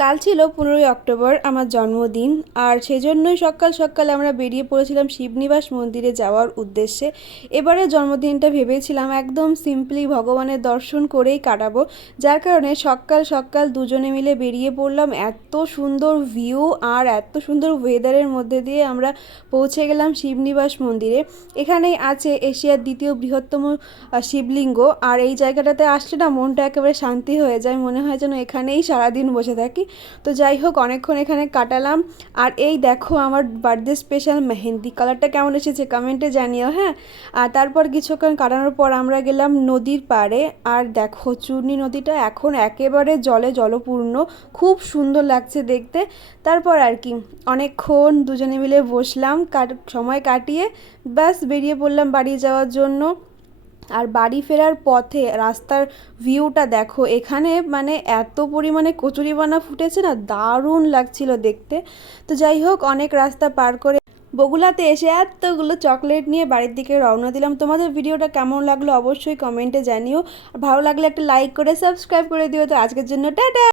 কাল ছিল 15ই অক্টোবর আমার জন্মদিন। আর সেজন্যই সকাল সকাল আমরা বেরিয়ে পড়েছিলাম শিবনিবাস মন্দিরে যাওয়ার উদ্দেশ্যে। এবারে জন্মদিনটা ভেবেছিলাম একদম সিম্পলি ভগবানের দর্শন করেই কাটাবো, যার কারণে সকাল সকাল দুজনে মিলে বেরিয়ে পড়লাম। এত সুন্দর ভিউ আর এত সুন্দর ওয়েদারের মধ্যে দিয়ে আমরা পৌঁছে গেলাম শিবনিবাস মন্দিরে। এখানেই আছে এশিয়ার দ্বিতীয় বৃহত্তম শিবলিঙ্গ। আর এই জায়গাটাতে আসলে না মনটা একেবারে শান্তি হয়ে যায়, মনে হয় যেন এখানেই সারাদিন বসে থাকি। তো যাই হোক, অনেকক্ষণ এখানে কাটালাম। আর এই দেখো আমার বার্থডে স্পেশাল মেহেন্দি কালারটা কেমন এসেছে কমেন্টে জানিও, হ্যাঁ। আর তারপর কিছুক্ষণ কাটানোর পর আমরা গেলাম নদীর পাড়ে। আর দেখো চূর্ণী নদীটা এখন একেবারে জলে জলপূর্ণ, খুব সুন্দর লাগছে দেখতে। তারপর আর কি অনেকক্ষণ দুজনে মিলে বসলাম, সময় কাটিয়ে ব্যাস বেরিয়ে পড়লাম বাড়ি যাওয়ার জন্য। আর বাড়ি ফেরার পথে রাস্তার ভিউটা দেখো, এখানে মানে এত পরিমাণে কচুরিপানা ফুটেছে না, দারুণ লাগছিল দেখতে। তো যাই হোক, অনেক রাস্তা পার করে বগুলাতে এসে এতগুলো চকলেট নিয়ে বাড়ির দিকে রওনা দিলাম। তোমাদের ভিডিওটা কেমন লাগলো অবশ্যই কমেন্টে জানিও। ভালো লাগলে একটা লাইক করে সাবস্ক্রাইব করে দিও। তো আজকের জন্য টাটা।